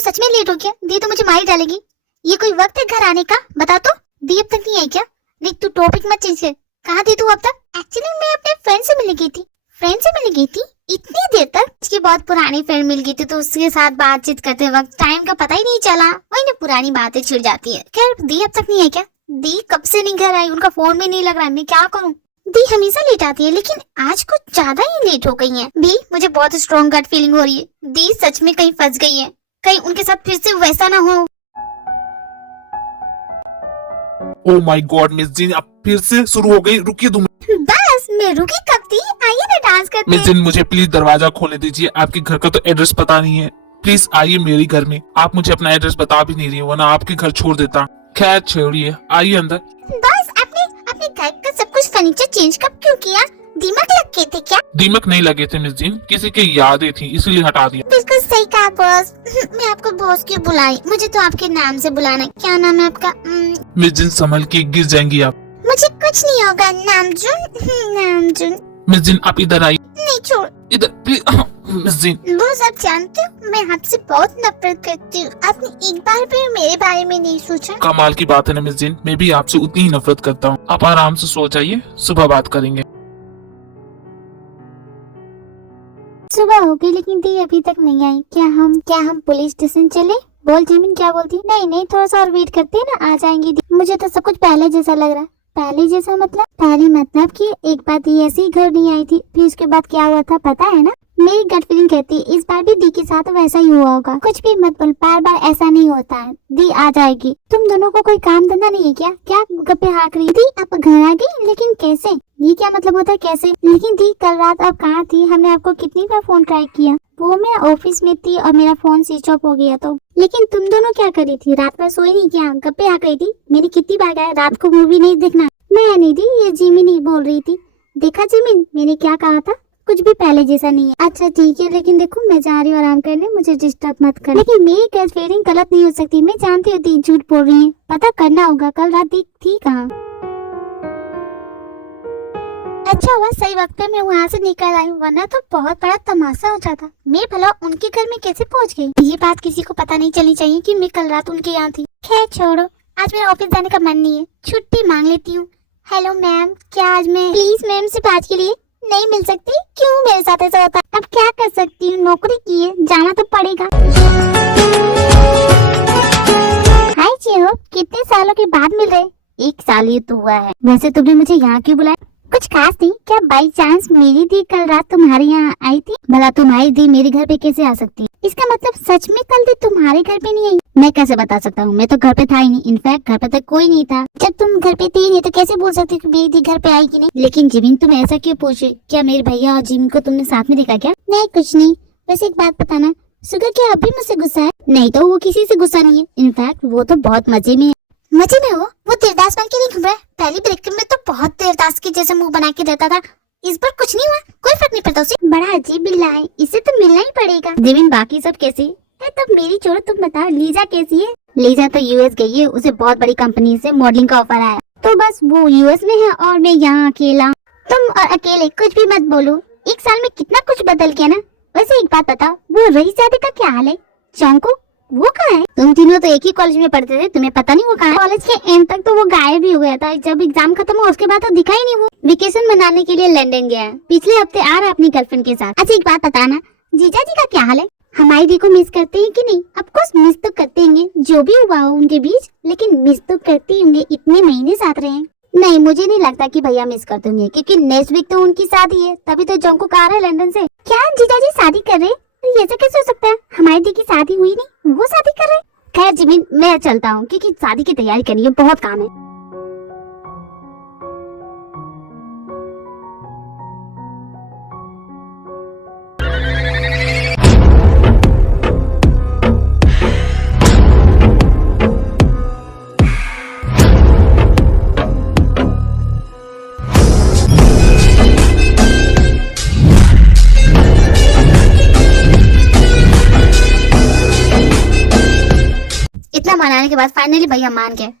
तो सच में लेट हो गया। दी तो मुझे मार ही डालेगी। ये कोई वक्त है घर आने का? बता तो। दी अब तक नहीं आई क्या? नहीं तू टॉपिक मत चेंज कर। कहाँ थी तू अब तक? एक्चुअली मैं अपने फ्रेंड से मिलने गई थी। फ्रेंड से मिलने गई थी इतनी देर तक? उसकी बहुत पुरानी फ्रेंड मिल गई थी तो उसके साथ बातचीत करते वक्त टाइम का पता ही नहीं चला। वही ना, पुरानी बातें छिड़ जाती है। खैर दी अब तक नहीं आई क्या? दी कब से नहीं घर आई, उनका फोन भी नहीं लग रहा है। मैं क्या करूँ? दी हमेशा लेट आती है लेकिन आज कुछ ज्यादा ही लेट हो गई है। भी मुझे बहुत स्ट्रॉन्ग गट फीलिंग हो रही है। दी सच में कहीं फंस गई है, कहीं उनके साथ फिर से वैसा ना हो। ओह माय गॉड मिस जिन, अब फिर से शुरू हो गई। रुकिए 2 मिनट। बस मैं रुकी कब थी? आइए ना डांस करते मिस जिन मुझे प्लीज दरवाजा खोलने दीजिए। आपके घर का तो एड्रेस पता नहीं है। प्लीज आइए मेरे घर में। आप मुझे अपना एड्रेस बता भी नहीं रही, वरना आपके घर छोड़ देता। खैर छोड़िए, आइए अंदर। बस अपने घर का सब कुछ फर्नीचर चेंज कब क्यों किया? दीमक लग गए थे क्या? दीमक नहीं लगे थे मिस जिन, किसी की यादें थी इसीलिए हटा दिया। बिल्कुल सही कहा बॉस। मैं आपको बॉस क्यों बुलाई? मुझे तो आपके नाम से बुलाना। क्या नाम है आपका? मिस जिन संभल के, गिर जाएंगी आप। मुझे कुछ नहीं होगा। नामजुन। नामजुन। मिस जिन आप इधर आइए। नहीं छोड़। इधर प्लीज। मिस जिन बॉस आप जानते हो मैं आपसे बहुत नफरत करती हूँ। आपने एक बार भी मेरे बारे में नहीं सोचा। कमाल की बात है ना मिस जिन, मैं भी आपसे उतनी ही नफरत करता हूँ। आप आराम से सो जाइए, सुबह बात करेंगे। सुबह हो गई लेकिन दी अभी तक नहीं आई। क्या हम पुलिस स्टेशन चले? बोल जिमिन क्या बोलती? नहीं थोड़ा सा और वेट करते हैं ना, आ जाएंगी दी। मुझे तो सब कुछ पहले जैसा लग रहा है। पहले जैसा मतलब? पहले मतलब कि एक बार दी ऐसे ही घर नहीं आई थी, फिर उसके बाद क्या हुआ था पता है ना? मेरी गट फीलिंग कहती है इस बार भी दी के साथ वैसा ही हुआ होगा। कुछ भी मत बोल, बार बार ऐसा नहीं होता है। दी आ जाएगी। तुम दोनों को कोई काम धंधा नहीं है क्या? क्या गप्पे हाँक रही थी? आप घर आ गई? लेकिन कैसे? ये क्या मतलब होता है कैसे? लेकिन दी कल रात आप कहाँ थी? हमने आपको कितनी बार फोन ट्राई किया। वो मैं ऑफिस में थी और मेरा फोन स्विच ऑफ हो गया तो। लेकिन तुम दोनों क्या कर रही थी? रात भर सोई नहीं क्या? गप्पे हाँक रही थी? मैंने कितनी बार कहा रात को मूवी नहीं देखना। मैं नहीं दी, ये जिमिन ही बोल रही थी। देखा जिमिन, मैंने क्या कहा था? कुछ भी पहले जैसा नहीं है। अच्छा ठीक है, लेकिन देखो मैं जा रही हूँ आराम करने, मुझे डिस्टर्ब मत कर। लेकिन मेरी गट फीलिंग गलत नहीं हो सकती। मैं जानती हूँ दी झूठ बोल रही है। पता करना होगा कल रात दी थी कहाँ। अच्छा हुआ सही वक्त पे मैं वहाँ से निकल आई, वरना तो बहुत बड़ा तमाशा हो जाता। मैं भला उनके घर में कैसे पहुँच गई? ये बात किसी को पता नहीं चलनी चाहिए कि मैं कल रात उनके यहाँ थी। खैर छोड़ो, आज मेरा ऑफिस जाने का मन नहीं है, छुट्टी मांग लेती हूँ। हेलो मैम, क्या आज मैं प्लीज मैम से बात के लिए नहीं मिल सकती? क्यों मेरे साथ ऐसा होता है? अब क्या कर सकती हूँ, नौकरी की है, जाना तो पड़ेगा। हाय चिहो, कितने सालों के बाद मिल रहे? 1 साल ही तो हुआ है। वैसे तुमने मुझे यहाँ क्यों बुलाया? कुछ खास नहीं। क्या बाई चांस मेरी दी कल रात तुम्हारे यहाँ आई थी? भला तुम्हारी दी मेरे घर पे कैसे आ सकती है? इसका मतलब सच में कल दी तुम्हारे घर पे नहीं आई? मैं कैसे बता सकता हूँ, मैं तो घर पे था ही नहीं। इनफैक्ट घर पे तो कोई नहीं था। जब तुम घर पे थी नहीं तो कैसे बोल सकती कि मेरी दी घर पे आई कि नहीं? लेकिन जिमिन तुम ऐसा क्यों पूछे? क्या मेरे भैया और जिमिन को तुमने साथ में देखा क्या? नहीं कुछ नहीं। वैसे एक बात बताना, सुगर क्या अभी मुझसे गुस्सा है? नहीं तो वो किसी से गुस्सा नहीं है। इनफैक्ट वो तो बहुत मजे में है। मजे में वो देवदास बन के नहीं घूम रहा है। पहली ब्रेकअप में तो बहुत देवदास के जैसे मुंह बना के रहता था। इस बार कुछ नहीं हुआ, कोई फर्क नहीं पड़ता उसे। बड़ा अजीब बिल्ला है, इसे तो मिलना ही पड़ेगा। जिमिन बाकी सब कैसी है? तब मेरी छोड़, तुम बताओ लीजा कैसी है? लीजा तो यूएस गई है, उसे बहुत बड़ी कंपनी से मॉडलिंग का ऑफर आया, तो बस वो यूएस में है और मैं यहाँ अकेला। तुम और अकेले कुछ भी मत बोलो। 1 साल में कितना कुछ बदल गया ना। वैसे एक बात बताओ, वो रईसजादे का क्या हाल है? चौंको वो कहाँ है? तुम तीनों तो एक ही कॉलेज में पढ़ते थे, तुम्हें पता नहीं वो कहाँ है? कॉलेज के एंड तक तो वो गायब ही हो गया था। जब एग्जाम खत्म हुआ उसके बाद तो दिखा ही नहीं। वो वेकेशन मनाने के लिए लंदन गया है। पिछले हफ्ते आ रहा अपनी गर्लफ्रेंड के साथ। अच्छा एक बात बताना, जीजा जी का क्या हाल है? हमारी दी को मिस करते हैं कि नहीं? ऑफकोर्स मिस तो करते होंगे, जो भी हुआ हो उनके बीच, लेकिन मिस तो करते ही होंगे, इतने महीने साथ रहे हैं। नहीं मुझे नहीं लगता कि भैया मिस करते होंगे, क्योंकि नेक्स्ट वीक तो उनकी शादी है। तभी तो जंको का आ रहा है लंदन से। क्या जीजा जी शादी कर रहे? ये ऐसा कैसे हो सकता है? हमारी दी की शादी हुई नहीं, वो शादी कर रहे। खैर जिमिन मैं चलता हूँ, क्योंकि शादी की तैयारी करनी है, बहुत काम है। इतना मनाने के बाद फाइनली भैया मान गए।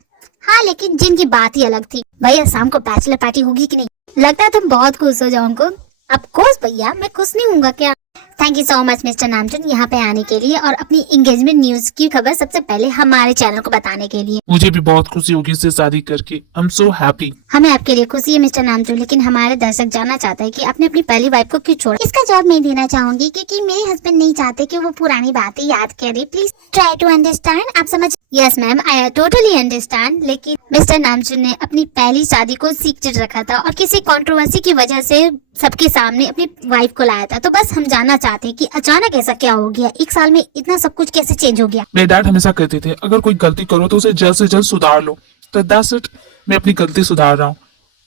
हाँ लेकिन जिनकी बात ही अलग थी। भैया शाम को बैचलर पार्टी होगी कि नहीं? लगता है तुम बहुत खुश हो जाओ उनको। अब कोर्स भैया मैं खुश नहीं हूँगा क्या? Thank you so much mister Namjoon यहाँ पे आने के लिए और अपनी एंगेजमेंट न्यूज की खबर सबसे पहले हमारे चैनल को बताने के लिए। मुझे भी बहुत खुशी होगी इससे शादी करके। I am so happy. हमें आपके लिए खुशी है मिस्टर नामजून, लेकिन हमारे दर्शक जानना चाहते हैं कि आपने अपनी पहली वाइफ को क्यों छोड़ा। इसका जवाब मैं देना चाहूंगी क्योंकि मेरे हस्बैंड नहीं चाहते कि वो पुरानी बातें याद करे। Please try to understand. आप समझ। Yes ma'am, I totally understand. लेकिन मिस्टर नामजून ने अपनी पहली शादी को सीक्रेट रखा था और किसी कंट्रोवर्सी की वजह से सबके सामने अपनी वाइफ को लाया था। तो बस हम जानना चाहते हैं कि अचानक ऐसा क्या हो गया, एक साल में इतना सब कुछ कैसे चेंज हो गया। मेरे डैड हमेशा कहते थे अगर कोई गलती करो तो उसे जल्द से जल्द सुधार लो। तो दैट्स इट, मैं अपनी गलती सुधार रहा हूँ।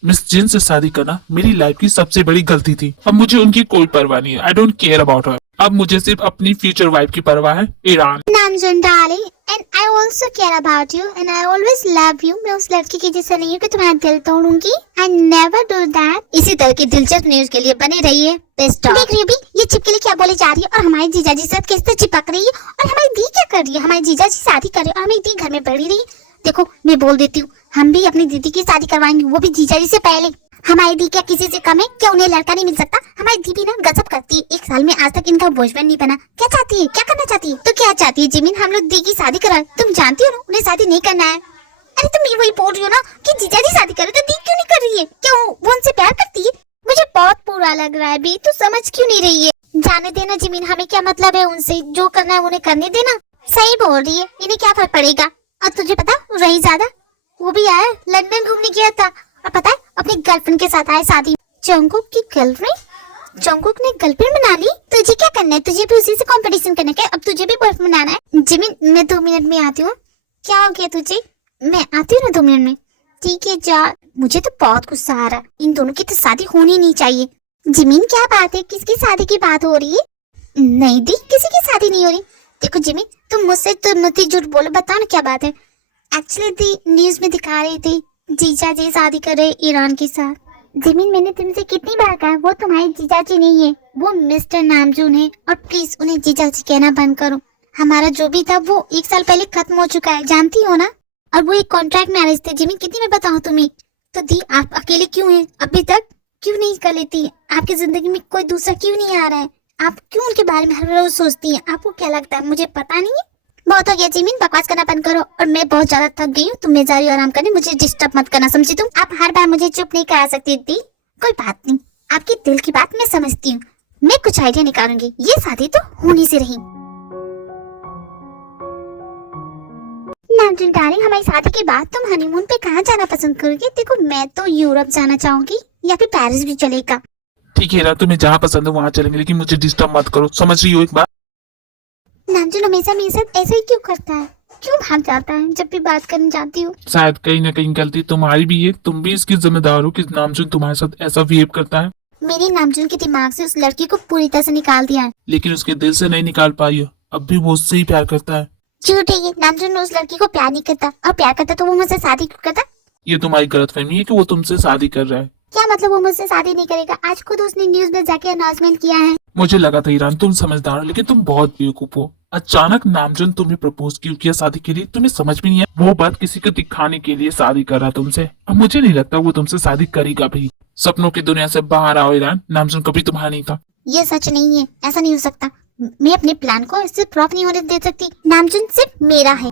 मिस जिन से शादी करना मेरी लाइफ की सबसे बड़ी गलती थी। अब मुझे उनकी कोई परवाह नहीं है। I don't care about her. अब मुझे सिर्फ अपनी फ्यूचर वाइफ की परवाह है, ईरान। Namjoon darling, and I also care about you and I always love you. मैं उस लड़की की जैसे नहीं हूँ कि तुम्हारा दिल तोड़ूंगी। I never do that. इसी तरह की दिलचस्प न्यूज के लिए बने रहिए। देख रही हो भी ये चिपकली क्या बोली जा रही है और हमारे जीजाजी से कैसे चिपक रही है और हमारी दी क्या कर रही है। हमारी जीजाजी शादी कर रही है और हमारी दी घर में बैठी रही है। देखो मैं बोल देती हूँ, हम भी अपनी दीदी की शादी करवाएंगे, वो भी जीजाजी से पहले। हमारी दी क्या किसी से कम है? क्या उन्हें लड़का नहीं मिल सकता? हमारी दी भी ना गजब करती है। एक साल में आज तक इनका बॉयफ्रेंड नहीं बना। क्या चाहती है, क्या करना चाहती है? तो क्या चाहती है जिमिन, हम लोग दी की शादी कराए। तुम जानती हो ना उन्हें शादी नहीं करना है। अरे तुम ये वही बोल रही हो ना कि जीजा जी शादी करे तो दी क्यों नहीं कर रही है? क्या वो उनसे प्यार करती है? मुझे बहुत बुरा लग रहा है बी, तू समझ क्यों नहीं रही है? जाने देना जिमिन, हमें क्या मतलब है उनसे, जो करना है उन्हें करने देना। सही बोल रही है, इन्हें क्या फर्क पड़ेगा। और तुझे पता रही ज्यादा वो भी आया, लंदन घूमने गया था और पता है अपनी गर्लफ्रेंड के साथ आया शादी। जंगकुक की गर्लफ्रेंड? जंगकुक ने गर्लफ्रेंड बना ली? तुझे क्या करना है? तुझे भी उसी से कंपटीशन करना है? अब तुझे भी बॉयफ्रेंड बनाना है? जिमिन मैं 2 मिनट में आती हूँ। क्या हो गया तुझे? मैं आती हूँ ना 2 मिनट में। ठीक है जा। मुझे तो बहुत गुस्सा आ रहा है, इन दोनों की तो शादी होनी नहीं चाहिए। जिमिन क्या बात है, किसकी शादी की बात हो रही है? नहीं दी, किसी की शादी नहीं हो रही। देखो जिमिन तुम मुझसे तो मत झूठ बोलो, बताओ ना क्या बात है। एक्चुअली दी न्यूज में दिखा रही थी जीजा जी शादी कर रहे ईरान के साथ। जिमिन मैंने तुमसे कितनी बार कहा वो तुम्हारे जीजा जी नहीं है, वो मिस्टर नामजून है। और प्लीज उन्हें जीजा जी कहना बंद करो। हमारा जो भी था वो 1 साल पहले खत्म हो चुका है, जानती हो ना। और वो एक कॉन्ट्रैक्ट मैरिज थे। जिमिन कितनी मैं बताऊँ तुम्हें। तो दी आप अकेले क्यों हैं अभी तक? क्यों नहीं कर लेती? आपकी जिंदगी में कोई दूसरा क्यों नहीं आ रहा है? आप क्यों उनके बारे में हर रोज सोचती हैं? आपको क्या लगता है मुझे पता नहीं है? बहुत हो गया जिमिन, बकवास करना बंद करो। और मैं बहुत ज्यादा थक गई हूँ, तुम जा रही हो आराम करने, मुझे डिस्टर्ब मत करना, समझी तुम? आप हर बार मुझे चुप नहीं करा सकती दी। कोई बात नहीं, आपकी दिल की बात मैं समझती हूँ। मैं कुछ आइडिया निकालूंगी, ये शादी तो होनी से रही। नामजून डार्लिंग, हमारी शादी के बाद तुम हनीमून पे कहाँ जाना पसंद करोगे? देखो मैं तो यूरोप जाना चाहूंगी या फिर पेरिस भी चलेगा। ठीक है तुम्हें जहाँ पसंद है वहाँ चलेंगे, लेकिन मुझे डिस्टर्ब मत करो, समझ रही हो एक बार? नामजून हमेशा मेरे साथ ऐसा ही क्यों करता है? क्यों भाग जाता है जब भी बात करने जाती हूँ? शायद कहीं ना कहीं गलती तुम्हारी भी है। तुम भी इसकी जिम्मेदार हो कि नामजून तुम्हारे साथ ऐसा बिहेव करता है। मेरे नामजून के दिमाग से उस लड़की को पूरी तरह से निकाल दिया है, लेकिन उसके दिल से नहीं निकाल पाई हो। अब भी वो उससे ही प्यार करता है। झूठ है ये। नामजून उस लड़की को प्यार नहीं करता, और प्यार करता तो वो मुझसे शादी क्यों करता? ये तुम्हारी गलतफहमी है कि वो तुमसे शादी कर रहा है। क्या मतलब वो मुझसे शादी नहीं करेगा? आज खुद उसने न्यूज में जाके अनाउंसमेंट किया है। मुझे लगा था ईरान तुम समझदार हो, लेकिन तुम बहुत बेवकूफ हो। अचानक नामजून तुम्हें प्रपोज क्यों किया शादी के लिए, तुम्हें समझ में नहीं है। वो बात किसी को दिखाने के लिए शादी कर रहा तुमसे। अब मुझे नहीं लगता वो तुमसे शादी करेगा भी। सपनों की दुनिया से बाहर आओ ईरान, नामजून कभी तुम्हारा नहीं था। ये सच नहीं है, ऐसा नहीं हो सकता। मैं अपने प्लान को इससे फ्लॉप नहीं होने दे सकती। नामजून सिर्फ मेरा है।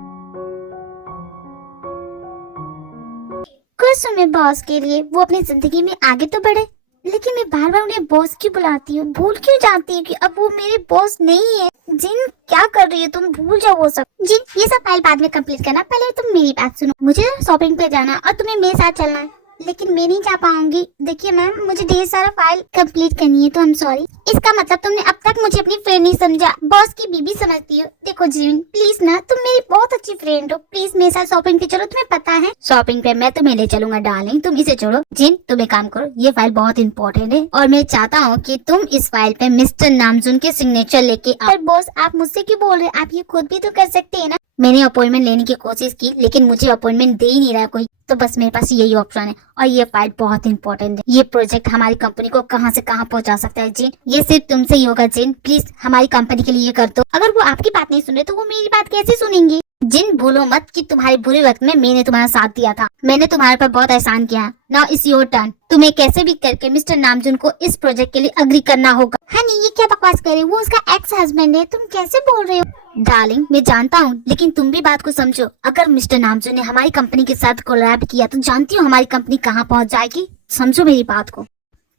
कुछ समय बॉस के लिए, वो अपनी जिंदगी में आगे तो बढ़े, लेकिन मैं बार बार उन्हें बॉस क्यों बुलाती हूँ? भूल क्यों जाती हूँ कि अब वो मेरे बॉस नहीं है? जिन क्या कर रही है तुम? भूल जाओ वो सब। जिन ये सब फाइल बाद में कंप्लीट करना, पहले तुम मेरी बात सुनो। मुझे शॉपिंग पे जाना और तुम्हें मेरे साथ चलना है, लेकिन मैं नहीं जा पाऊंगी। देखिए मैम, मुझे ढेर सारा फाइल कंप्लीट करनी है, तो I'm सॉरी। इसका मतलब तुमने अब तक मुझे अपनी फ्रेंड नहीं समझा, बॉस की बीबी समझती हो। देखो जिन प्लीज ना, तुम मेरी बहुत अच्छी फ्रेंड हो, प्लीज मेरे साथ शॉपिंग पे चलो। तुम्हें पता है शॉपिंग पे मैं तुम्हें ले चलूंगा डार्लिंग, तुम इसे छोड़ो। जिन तुम एक काम करो, ये फाइल बहुत इंपॉर्टेंट है और मैं चाहता हूँ कि तुम इस फाइल पे मिस्टर नामजून के सिग्नेचर लेके आओ। बॉस आप मुझसे क्यों बोल रहे हैं? आप ये खुद भी तो कर सकते हैं ना। मैंने अपॉइंटमेंट लेने की कोशिश की, लेकिन मुझे अपॉइंटमेंट दे ही नहीं रहा कोई। तो बस मेरे पास यही ऑप्शन है, और ये फाइल बहुत इंपॉर्टेंट है। ये प्रोजेक्ट हमारी कंपनी को कहां से कहां पहुंचा सकता है। जिन ये सिर्फ तुमसे ही होगा। जिन प्लीज हमारी कंपनी के लिए ये कर दो। अगर वो आपकी बात नहीं सुन रहे तो वो मेरी बात कैसे सुनेंगे? जिन भूलो मत कि तुम्हारे बुरे वक्त में मैंने तुम्हारा साथ दिया था। मैंने तुम्हारे पर बहुत एहसान किया। Now it's your turn. तुम्हें कैसे भी करके मिस्टर नामजून को इस प्रोजेक्ट के लिए अग्री करना होगा। हनी ये क्या बकवास कर रहे हो? वो उसका एक्स हस्बैंड है, तुम कैसे बोल रहे हो? डार्लिंग मैं जानता हूँ, लेकिन तुम भी बात को समझो। अगर मिस्टर नामजू ने हमारी कंपनी के साथ कोलैब किया तो जानती हो हमारी कंपनी कहाँ पहुँच जाएगी। समझो मेरी बात को।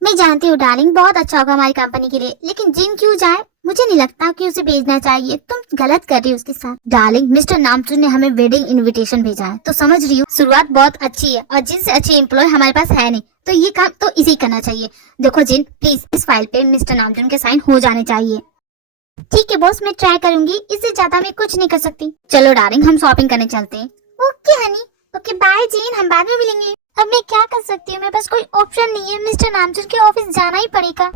मैं जानती हूँ डार्लिंग, बहुत अच्छा होगा हमारी कंपनी के लिए, लेकिन जिन क्यों जाए? मुझे नहीं लगता कि उसे भेजना चाहिए। तुम गलत कर रही हो उसके साथ। डार्लिंग मिस्टर नामचून ने हमें वेडिंग इनविटेशन भेजा है, तो समझ रही हो शुरुआत बहुत अच्छी है और जिनसे अच्छे एम्प्लॉय हमारे पास है नहीं, तो ये काम तो इसी करना चाहिए। देखो जिन प्लीज इस फाइल पे मिस्टर नामचून के साइन हो जाने चाहिए। ठीक है बॉस, मैं ट्राई करूंगी, इससे ज्यादा मैं कुछ नहीं कर सकती। चलो डार्लिंग हम शॉपिंग करने चलते हैं। Okay honey, okay bye Jean, हम बाद में मिलेंगे। अब मैं क्या कर सकती हूँ, मेरे पास कोई ऑप्शन नहीं है, मिस्टर नामचून के ऑफिस जाना ही पड़ेगा।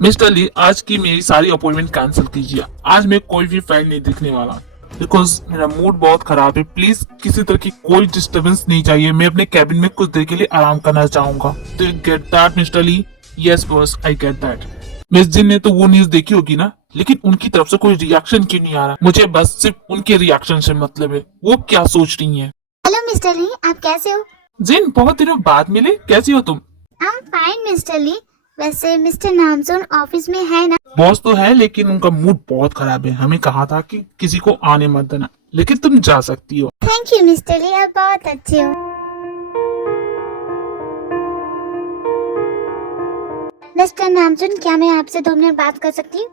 मिस्टर ली, आज की मेरी सारी अपॉइंटमेंट कैंसिल कीजिए। आज मैं कोई भी फाइल नहीं दिखने वाला, बिकॉज मेरा मूड बहुत खराब है। प्लीज किसी तरह की कोई डिस्टरबेंस नहीं चाहिए। मैं अपने कैबिन में कुछ देर के लिए आराम करना चाहूंगा। तो you get that mister Lee? Yes boss, I get that. Miss Jin ने तो वो न्यूज देखी होगी ना, लेकिन उनकी तरफ से कोई रिएक्शन क्यों नहीं आ रहा? मुझे बस सिर्फ उनके रिएक्शन से मतलब है, वो क्या सोच रही है। हेलो मिस्टर ली, आप कैसे हो? जिन बहुत दिनों बाद मिले, कैसी हो तुम? आई एम फाइन मिस्टर ली। वैसे मिस्टर नामजून ऑफिस में है ना? बॉस तो है, लेकिन उनका मूड बहुत खराब है। हमें कहा था कि किसी को आने मत देना, लेकिन तुम जा सकती हो। थैंक यू मिस्टर ली, आप बहुत अच्छे हो। मिस्टर नामजून, क्या मैं आपसे 2 मिनट बात कर सकती हूँ?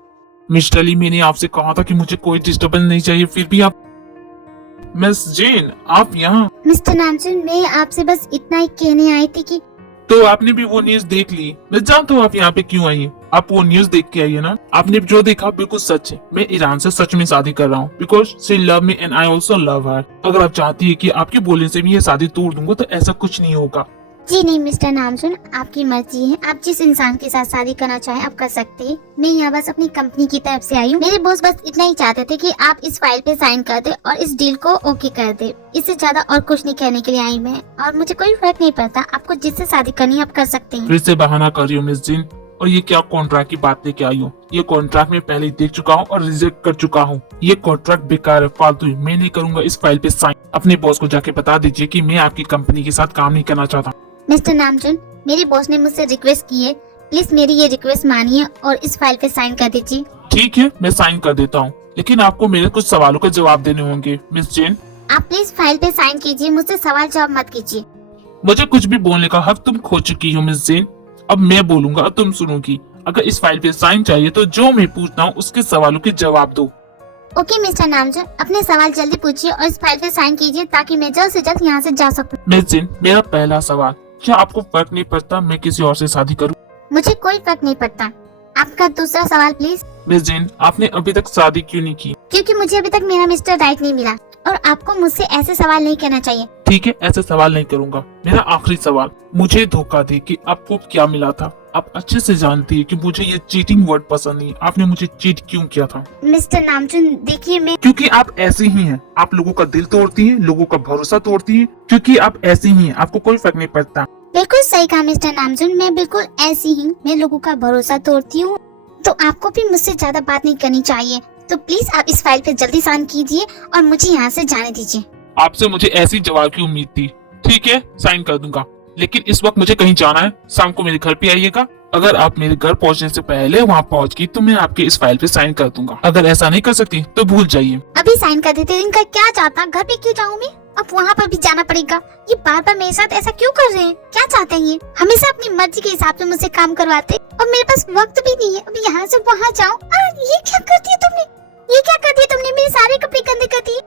मिस्टर ली, मैंने आपसे कहा था कि मुझे कोई डिस्टर्बेंस नहीं चाहिए, फिर भी आप। मिस जेन, आप यहाँ? मिस्टर नामजून, मैं आपसे बस इतना ही कहने आई थी कि तो आपने भी वो न्यूज देख ली। मैं जानता हूँ आप यहाँ पे क्यों आई है। आप वो न्यूज देख के आई है ना? आपने जो देखा बिल्कुल सच है। मैं ईरान से सच में शादी कर रहा हूँ, because she love me and I also love हर। अगर आप चाहती है कि आपके बोलने से मैं ये शादी तोड़ दूंगा, तो ऐसा कुछ नहीं होगा। जी नहीं मिस्टर नामजून, आपकी मर्जी है, आप जिस इंसान के साथ शादी करना चाहें आप कर सकते हैं। मैं यहाँ बस अपनी कंपनी की तरफ से आई हूँ। मेरे बॉस बस इतना ही चाहते थे कि आप इस फाइल पे साइन कर दे और इस डील को ओके कर दे। इससे ज्यादा और कुछ नहीं कहने के लिए आई मैं, और मुझे कोई फर्क नहीं पड़ता, आपको जिससे शादी करनी है आप कर सकते हैं। फिर से बहाना कर रही हूँ मिस जिन, और ये क्या कॉन्ट्रैक्ट की बात लेके आई हो? ये कॉन्ट्रैक्ट मैं पहले ही देख चुका हूँ और रिजेक्ट कर चुका हूँ। ये कॉन्ट्रैक्ट बेकार है, फालतू है। मैं नहीं करूंगा इस फाइल पे साइन। अपने बॉस को जाके बता दीजिए कि मैं आपकी कंपनी के साथ काम नहीं करना चाहता। मिस्टर नामजून, मेरे बॉस ने मुझसे रिक्वेस्ट की है, प्लीज मेरी ये रिक्वेस्ट मानिए और इस फाइल पे साइन कर दीजिए। ठीक है, मैं साइन कर देता हूँ, लेकिन आपको मेरे कुछ सवालों का जवाब देने होंगे मिस जेन। आप प्लीज फाइल पे साइन कीजिए, मुझसे सवाल जवाब मत कीजिए। मुझे कुछ भी बोलने का हक तुम खो चुकी हो मिस जेन। अब मैं बोलूंगा और तुम सुनोगी। अगर इस फाइल पे साइन चाहिए तो जो मैं पूछता हूँ उसके सवालों के जवाब दो। ओके मिस्टर नामजून, अपने सवाल जल्दी पूछिए और इस फाइल पे साइन कीजिए ताकि मैं जल्द से जल्द यहाँ से जा सकूँ। मिस जेन, मेरा पहला सवाल, क्या आपको फर्क नहीं पड़ता मैं किसी और से शादी करूँ? मुझे कोई फर्क नहीं पड़ता। आपका दूसरा सवाल प्लीज। मिस जेन, आपने अभी तक शादी क्यों नहीं की? क्योंकि मुझे अभी तक मेरा मिस्टर राइट नहीं मिला और आपको मुझसे ऐसे सवाल नहीं करना चाहिए। ठीक है, ऐसे सवाल नहीं करूंगा। मेरा आखिरी सवाल, मुझे धोखा दे कि आपको क्या मिला था? आप अच्छे से जानती है कि मुझे ये चीटिंग वर्ड पसंद नहीं। आपने मुझे चीट क्यों किया था? मिस्टर नामजून देखिए, मैं क्योंकि आप ऐसी ही हैं। आप लोगों का दिल तोड़ती हैं, लोगों का भरोसा तोड़ती हैं, क्योंकि आप ऐसी ही हैं। आपको कोई फर्क नहीं पड़ता। बिल्कुल सही कहा मिस्टर नामजून, मैं बिल्कुल ऐसी ही, मैं लोगों का भरोसा तोड़ती हूँ। तो आपको भी मुझसे ज्यादा बात नहीं करनी चाहिए। तो प्लीज आप इस फाइल पे जल्दी साइन कीजिए और मुझे यहाँ से जाने दीजिए। आपसे मुझे ऐसी जवाब की उम्मीद थी। ठीक है, साइन कर दूंगा, लेकिन इस वक्त मुझे कहीं जाना है। शाम को मेरे घर पे आइएगा। अगर आप मेरे घर पहुंचने से पहले वहाँ पहुँच गई तो मैं आपके इस फाइल पे साइन कर दूंगा। अगर ऐसा नहीं कर सकती तो भूल जाइए। अभी साइन कर देते, इनका क्या चाहता, घर पे क्यों जाऊँ मैं? अब वहाँ पर भी जाना पड़ेगा। ये बार बार मेरे साथ ऐसा क्यों कर रहे हैं? क्या चाहते हैं ये? हमेशा अपनी मर्जी के हिसाब से मुझसे काम करवाते और मेरे पास वक्त भी नहीं है। अभी यहाँ से वहाँ जाऊँ। ये क्या कर दिया तुमने? ये क्या कर दिया तुमने? मेरे सारे कपड़े गंदे कर दिए।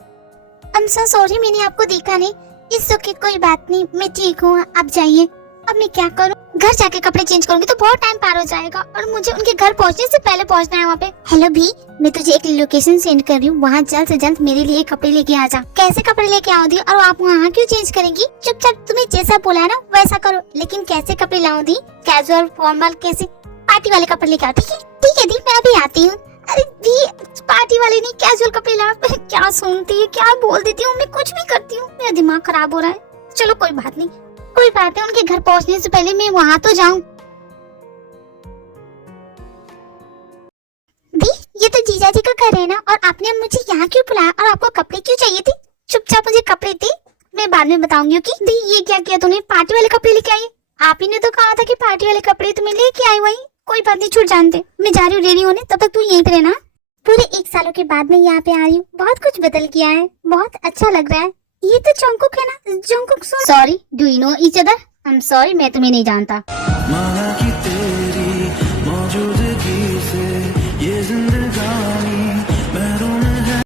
I'm so sorry, मैंने आपको देखा नहीं। इस ओके, कोई बात नहीं, मैं ठीक हूँ, आप जाइए। अब मैं क्या करूँ? घर जाके कपड़े चेंज करूंगी तो बहुत टाइम पार हो जाएगा और मुझे उनके घर पहुंचने से पहले पहुंचना है वहाँ पे। हेलो भी, मैं तुझे एक लोकेशन सेंड कर रही हूँ, वहाँ जल्द से जल्द मेरे लिए कपड़े लेके आ जा। कैसे कपड़े लेके आओ दी? और आप वहाँ क्यों चेंज करेंगी? चुपचाप तुम्हें जैसा बोला है ना वैसा करो, लेकिन कैसे कपड़े लाओ दी? कैजुअल, फॉर्मल, कैसे? पार्टी वाले कपड़े लेके आओ। ठीक है ठीक है दी, मैं अभी आती हूँ। अरे दी, पार्टी वाले नहीं, कैजुअल कपड़े ला। क्या सुनती है, क्या बोल देती हूँ, मैं कुछ भी करती हूँ। मेरा दिमाग खराब हो रहा है। चलो कोई बात नहीं, कोई बात है, उनके घर पहुँचने से पहले मैं वहाँ तो जाऊँ। दी, ये तो जीजा जी का घर है ना, और आपने मुझे यहाँ क्यों बुलाया और आपको कपड़े क्यों चाहिए थे? चुपचाप चुपचाप मुझे कपड़े दे, मैं बाद में बताऊंगी। ओके दी, ये क्या किया तूने? पार्टी वाले कपड़े लेके आई? आप ही ने तो कहा था कि पार्टी वाले कपड़े तुम्हें लेके आई। वही कोई बात नहीं, छूट जानते, मैं जा रही हूँ रेडी होने, तब तक तू यहीं पे रहना। पूरे 1 सालों के बाद मैं यहाँ पे आ रही हूँ, बहुत कुछ बदल गया है, बहुत अच्छा लग रहा है। ये तो जंगकुक है ना? Jungkook sorry, do you know each other? I am sorry, मैं तुम्हें नहीं जानता।